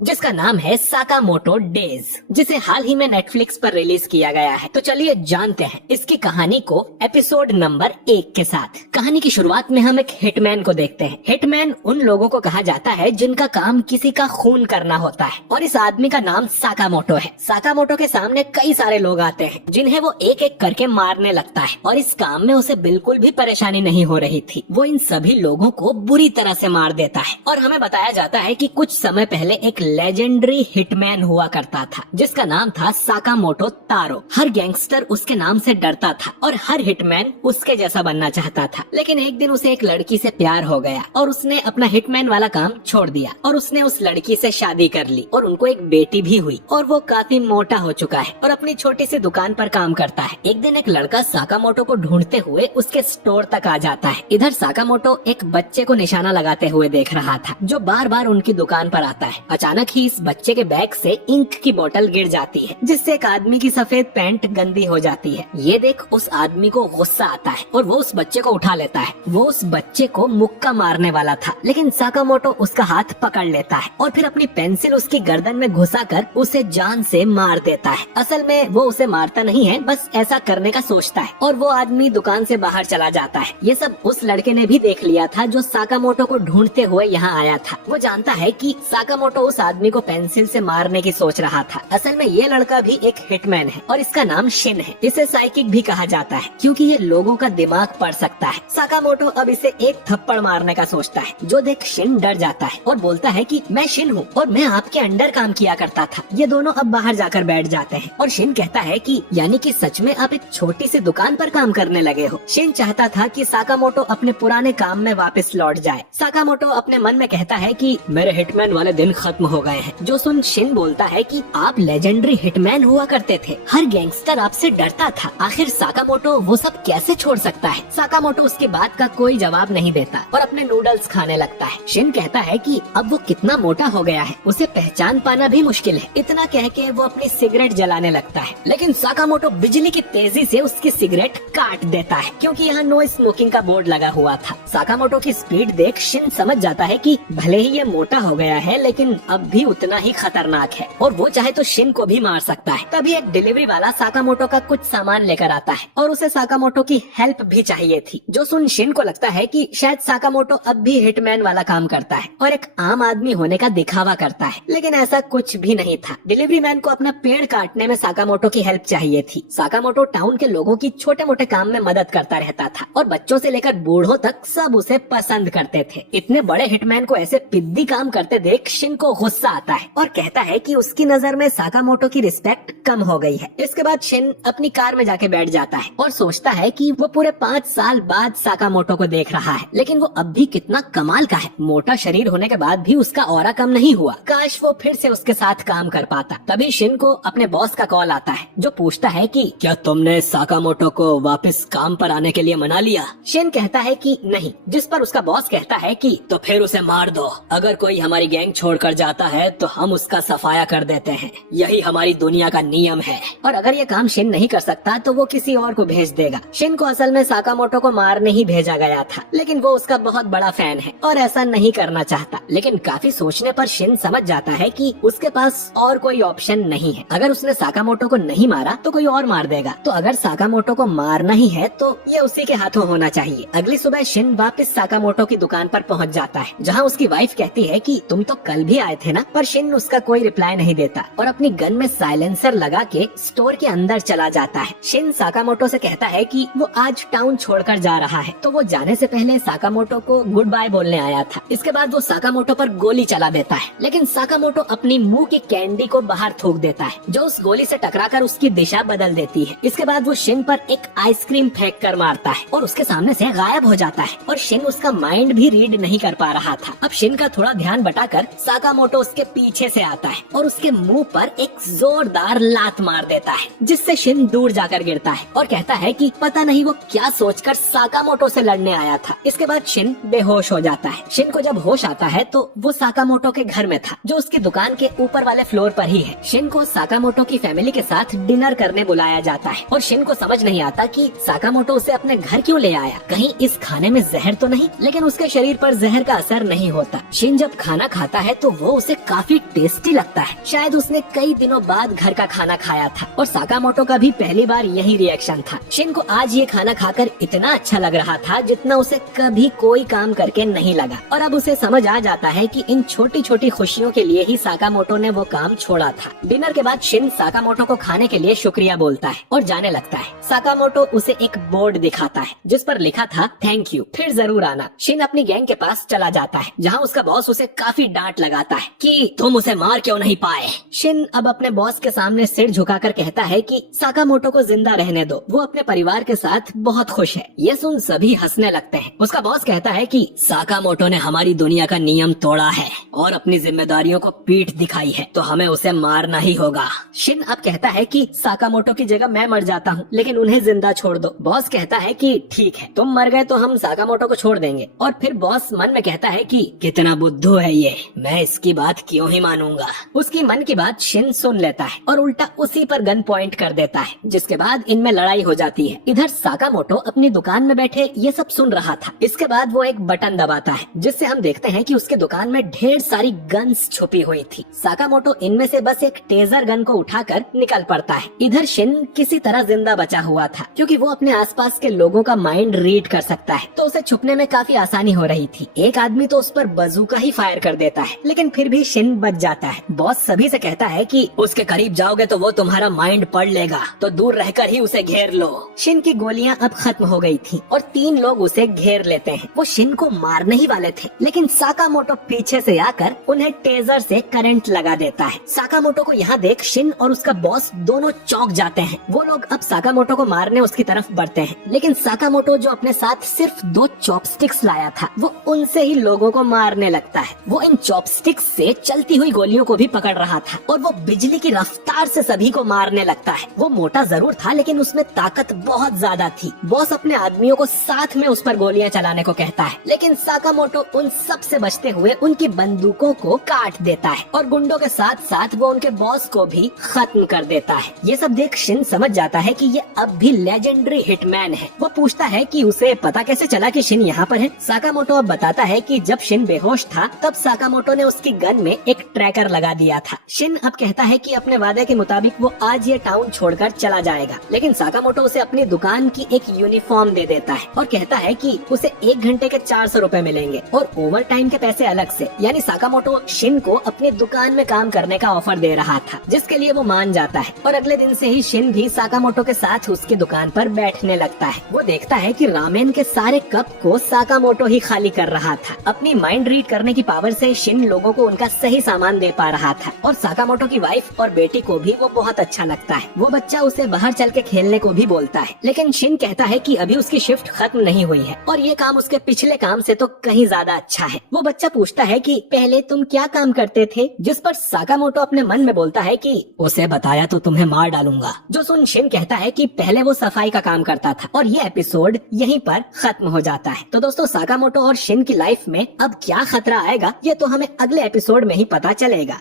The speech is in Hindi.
जिसका नाम है साकामोटो डेज, जिसे हाल ही में नेटफ्लिक्स पर रिलीज किया गया है। तो चलिए जानते हैं इसकी कहानी को एपिसोड नंबर 1 के साथ। कहानी की शुरुआत में हम एक हिटमैन को देखते हैं। हिटमैन उन लोगों को कहा जाता है जिनका काम किसी का खून करना होता है, और इस आदमी का नाम साकामोटो है। साकामोटो के सामने कई सारे लोग आते हैं जिन्हें वो एक एक करके मारने लगता है, और इस काम में उसे बिल्कुल भी परेशानी नहीं हो रही थी। वो इन सभी लोगों को बुरी तरह से मार देता है, और हमें बताया जाता है कि कुछ समय पहले एक लेजेंडरी हिटमैन हुआ करता था जिसका नाम था साकामोटो तारो। हर गैंगस्टर उसके नाम से डरता था और हर हिटमैन उसके जैसा बनना चाहता था। लेकिन एक दिन उसे एक लड़की से प्यार हो गया और उसने अपना हिटमैन वाला काम छोड़ दिया, और उसने उस लड़की से शादी कर ली और उनको एक बेटी भी हुई। और वो काफी मोटा हो चुका है और अपनी छोटी सी दुकान पर काम करता है। एक दिन एक लड़का साकामोटो को ढूंढते हुए उसके स्टोर तक आ जाता है। इधर साकामोटो एक बच्चे को निशाना लगाते हुए देख रहा था जो बार बार उनकी दुकान पर आता है। अचानक ही इस बच्चे के बैग से इंक की बोतल गिर जाती है, जिससे एक आदमी की सफेद पैंट गंदी हो जाती है। ये देख उस आदमी को गुस्सा आता है और वो उस बच्चे को उठा लेता है। वो उस बच्चे को मुक्का मारने वाला था, लेकिन साकामोटो उसका हाथ पकड़ लेता है और फिर अपनी पेंसिल उसकी गर्दन में घुसाकर उसे जान से मार देता है। असल में वो उसे मारता नहीं है, बस ऐसा करने का सोचता है, और वो आदमी दुकान से बाहर चला जाता है। ये सब उस लड़के ने भी देख लिया था जो साकामोटो को ढूंढते हुए यहाँ आया था। वो जानता है कि साकामोटो उस आदमी को पेंसिल से मारने की सोच रहा था। असल में ये लड़का भी एक हिटमैन है और इसका नाम शिन है। इसे साइकिक भी कहा जाता है क्योंकि ये लोगों का दिमाग पढ़ सकता है। साकामोटो अब इसे एक थप्पड़ मारने का सोचता है, जो देख शिन डर जाता है और बोलता है कि मैं शिन हूँ और मैं आपके अंडर काम किया करता था। ये दोनों अब बाहर जाकर बैठ जाते हैं और शिन कहता है कि यानी कि सच में आप एक छोटी सी दुकान पर काम करने लगे हो। शिन चाहता था कि साकामोटो अपने पुराने काम में वापस लौट जाए। साकामोटो अपने मन में कहता है कि मेरे हिटमैन वाले दिन खत्म हो गए हैं। जो सुन शिन बोलता है कि आप लेजेंडरी हिटमैन हुआ करते थे, हर गैंगस्टर आपसे डरता था, आखिर साकामोटो वो सब कैसे छोड़ सकता है। साकामोटो उसकी बात का कोई जवाब नहीं देता और अपने नूडल्स खाने लगता है। शिन कहता है कि अब वो कितना मोटा हो गया है, उसे पहचान पाना भी मुश्किल है। इतना कह के वो अपनी सिगरेट जलाने लगता है, लेकिन साकामोटो बिजली की तेजी से उसकी सिगरेट काट देता है क्योंकि यहाँ नो स्मोकिंग का बोर्ड लगा हुआ था। साकामोटो की स्पीड देख शिन समझ जाता है कि भले ही ये मोटा हो गया है लेकिन अब भी उतना ही खतरनाक है और वो चाहे तो शिन को भी मार सकता है। तभी एक डिलीवरी वाला साकामोटो का कुछ सामान लेकर आता है और उसे साकामोटो की हेल्प भी चाहिए थी। जो सुन शिन को लगता है कि शायद साकामोटो अब भी हिटमैन वाला काम करता है और एक आम आदमी होने का दिखावा करता है, लेकिन ऐसा कुछ भी नहीं था। डिलीवरी मैन को अपना पेड़ काटने में साकामोटो की हेल्प चाहिए थी। साकामोटो टाउन के लोगों की छोटे मोटे काम में मदद करता रहता था और बच्चों से लेकर बूढ़ों तक सब उसे पसंद करते थे। इतने बड़े हिटमैन को ऐसे पिद्दी काम करते देख शिन को गुस्सा आता है और कहता है कि उसकी नजर में साकामोटो की रिस्पेक्ट कम हो गई है। इसके बाद शिन अपनी कार में जाके बैठ जाता है और सोचता है कि वो पूरे 5 साल बाद साकामोटो को देख रहा है, लेकिन वो अब भी कितना कमाल का है। मोटा शरीर होने के बाद भी उसका ऑरा कम नहीं हुआ। काश वो फिर से उसके साथ काम कर पाता। तभी शिन को अपने बॉस का कॉल आता है जो पूछता है कि क्या तुमने साकामोटो को वापस काम पर आने के लिए मना लिया। शिन कहता है कि नहीं, जिस पर उसका बॉस कहता है कि तो फिर उसे मार दो। अगर कोई हमारी गैंग छोड़कर जाता है तो हम उसका सफाया कर देते हैं, यही हमारी दुनिया का नियम है। और अगर ये काम शिन नहीं कर सकता तो वो किसी और को भेज देगा। शिन को असल में साकामोटो को मारने ही भेजा गया था, लेकिन वो उसका बहुत बड़ा फैन है और ऐसा नहीं करना चाहता। लेकिन काफी सोचने पर शिन समझ जाता है कि उसके पास और कोई ऑप्शन नहीं है। अगर उसने साकामोटो को नहीं मारा तो कोई और मार देगा, तो अगर साकामोटो को मारना ही है तो ये उसी के हाथों होना चाहिए। अगली सुबह शिन वापस साकामोटो की दुकान पर पहुंच जाता है, जहां उसकी वाइफ कहती है कि तुम तो कल भी आए थे ना। पर शिन उसका कोई रिप्लाई नहीं देता और अपनी गन में साइलेंसर लगा के स्टोर के अंदर चला जाता है। शिन साकामोटो से कहता है कि वो आज टाउन छोड़कर जा रहा है, तो वो जाने से पहले साकामोटो को गुड बाय बोलने आया था। इसके बाद वो साकामोटो पर गोली चला देता है, लेकिन साकामोटो अपनी मुंह की कैंडी को बाहर थूक देता है, जो उस गोली से टकराकर उसकी दिशा बदल देती है। इसके बाद वो शिन पर एक आइसक्रीम फेंक कर मारता है और उसके सामने से गायब हो जाता है और शिन उसका माइंड भी रीड नहीं कर पा रहा था। अब शिन का थोड़ा ध्यान बटाकर साकामोटो उसके पीछे से आता है और उसके मुंह पर एक जोरदार लात मार देता है, जिससे शिन दूर जाकर गिरता है और कहता है कि पता नहीं वो क्या सोचकर साकामोटो से लड़ने आया था। इसके बाद शिन बेहोश हो जाता है। शिन को जब होश आता है तो वो साकामोटो के घर में था, जो उसकी दुकान के ऊपर वाले फ्लोर पर ही है। शिन को साकामोटो की फैमिली के साथ डिनर करने बुलाया जाता है और शिन को समझ नहीं आता कि साकामोटो उसे अपने घर क्यों ले आया। कहीं इस खाने में जहर तो नहीं, लेकिन उसके शरीर पर जहर का असर नहीं होता। शिन जब खाना खाता है तो वो उसे काफी टेस्टी लगता है। शायद उसने कई दिनों बाद घर का खाना खाया था और साकामोटो का भी पहली बार यही रिएक्शन था। शिन को आज ये खाना खाकर इतना अच्छा लग रहा था जितना उसे कभी कोई काम करके नहीं लगा, और अब उसे समझ आ जाता है कि इन छोटी छोटी खुशियों के लिए ही साकामोटो ने वो काम छोड़ा था। डिनर के बाद शिन साकामोटो को खाने के लिए शुक्रिया बोलता है और जाने लगता है। साकामोटो उसे एक बोर्ड दिखाता है जिस पर लिखा था थैंक यू, फिर जरूर आना। शिन अपनी गैंग के पास चला जाता है जहाँ उसका बॉस उसे काफी डांट लगाता है कि तुम उसे मार क्यों नहीं पाए। शिन अब अपने बॉस के सामने सिर झुकाकर कहता है कि साकामोटो को जिंदा रहने दो, वो अपने परिवार के साथ बहुत खुश है। ये सुन सभी हंसने लगते हैं। उसका बॉस कहता है कि साकामोटो ने हमारी दुनिया का नियम तोड़ा है और अपनी जिम्मेदारियों को पीठ दिखाई है, तो हमें उसे मारना ही होगा। शिन अब कहता है कि साकामोटो की जगह मैं मर जाता हूँ, लेकिन उन्हें जिंदा छोड़ दो। बॉस कहता है कि ठीक है, तुम मर गए तो हम साकामोटो को छोड़ देंगे। और फिर बॉस मन में कहता है कि कितना बुद्धू है ये, मैं इसकी बात क्यों ही मानूंगा। उसकी मन की बात शिन सुन लेता है और उल्टा उसी पर गन पॉइंट कर देता है, जिसके बाद इनमें लड़ाई हो जाती है। इधर साकामोटो अपनी दुकान में बैठे ये सब सुन रहा था। इसके बाद वो एक बटन दबाता है जिससे हम देखते हैं कि उसके दुकान में ढेर सारी गन्स छुपी हुई थी। साकामोटो इनमें से बस एक टेजर गन को उठाकर निकल पड़ता है। इधर शिन किसी तरह जिंदा बचा हुआ था क्योंकि वो अपने आसपास के लोगों का माइंड रीड कर सकता है, तो उसे छुपने में काफी आसानी हो रही थी। एक आदमी तो उस पर बजूका ही फायर कर देता है, लेकिन फिर भी शिन बच जाता है। बॉस सभी से कहता है कि उसके करीब जाओगे तो वो तुम्हारा माइंड पढ़ लेगा, तो दूर रहकर ही उसे घेर लो। शिन की गोलियां अब खत्म हो गई थी और 3 लोग उसे घेर लेते हैं। वो शिन को मारने ही वाले थे, लेकिन साकामोटो पीछे से आकर उन्हें टेजर से करंट लगा देता है। साकामोटो को यहाँ देख शिन और उसका बॉस दोनों चौंक जाते हैं। वो लोग अब साकामोटो को मारने उसकी तरफ बढ़ते हैं, लेकिन साकामोटो जो अपने साथ सिर्फ 2 चॉपस्टिक्स लाया था, वो उनसे ही लोगों को मारने लगता है। वो इन चॉपस्टिक्स से चलती हुई गोलियों को भी पकड़ रहा था और वो बिजली की रफ्तार से सभी को मारने लगता है। वो मोटा जरूर था, लेकिन उसमें ताकत बहुत ज्यादा थी। बॉस अपने आदमियों को साथ में उस पर गोलियां चलाने को कहता है, लेकिन साकामोटो उन सब से बचते हुए उनकी बंदूकों को काट देता है और गुंडों के साथ साथ वो उनके बॉस को भी खत्म कर देता है। ये सब देख शिन समझ जाता है कि ये अब भी लेजेंडरी हिटमैन है। वो पूछता है कि उसे पता कैसे चला कि शिन यहाँ पर है। साकामोटो अब बताता है कि जब शिन बेहोश था तब साकामोटो ने उसकी गन में एक ट्रैकर लगा दिया था। शिन अब कहता है कि अपने वादे के मुताबिक वो आज ये टाउन छोड़कर चला जाएगा, लेकिन साकामोटो उसे अपनी दुकान की एक यूनिफॉर्म दे देता है और कहता है कि उसे 1 घंटे के 400 रुपए मिलेंगे और ओवर टाइम के पैसे अलग से। यानी साकामोटो शिन को अपनी दुकान में काम करने का ऑफर दे रहा था, जिसके लिए वो मान जाता है। और अगले दिन से ही शिन भी साकामोटो के साथ उसकी दुकान पर बैठने लगता है। वो देखता है कि रामेन के सारे कप को साकामोटो ही खाली कर रहा था। अपनी माइंड रीड करने की पावर से शिन लोगों को उनका सही सामान दे पा रहा था और साकामोटो की वाइफ और बेटी को भी वो बहुत अच्छा लगता है। वो बच्चा उसे बाहर चल के खेलने को भी बोलता है, लेकिन शिन कहता है कि अभी उसकी शिफ्ट खत्म नहीं हुई है और ये काम उसके पिछले काम से तो कहीं ज्यादा अच्छा है। वो बच्चा पूछता है कि पहले तुम क्या काम करते थे, जिस पर साकामोटो अपने मन में बोलता है कि उसे बताया तो तुम्हें मार डालूंगा। जो सुन शिन कहता है कि पहले वो सफाई का काम करता था और ये एपिसोड यहीं पर खत्म हो जाता है। तो दोस्तों, साकामोटो और शिन की लाइफ में अब क्या खतरा आएगा ये तो हमें अगले एपिसोड में ही पता चलेगा।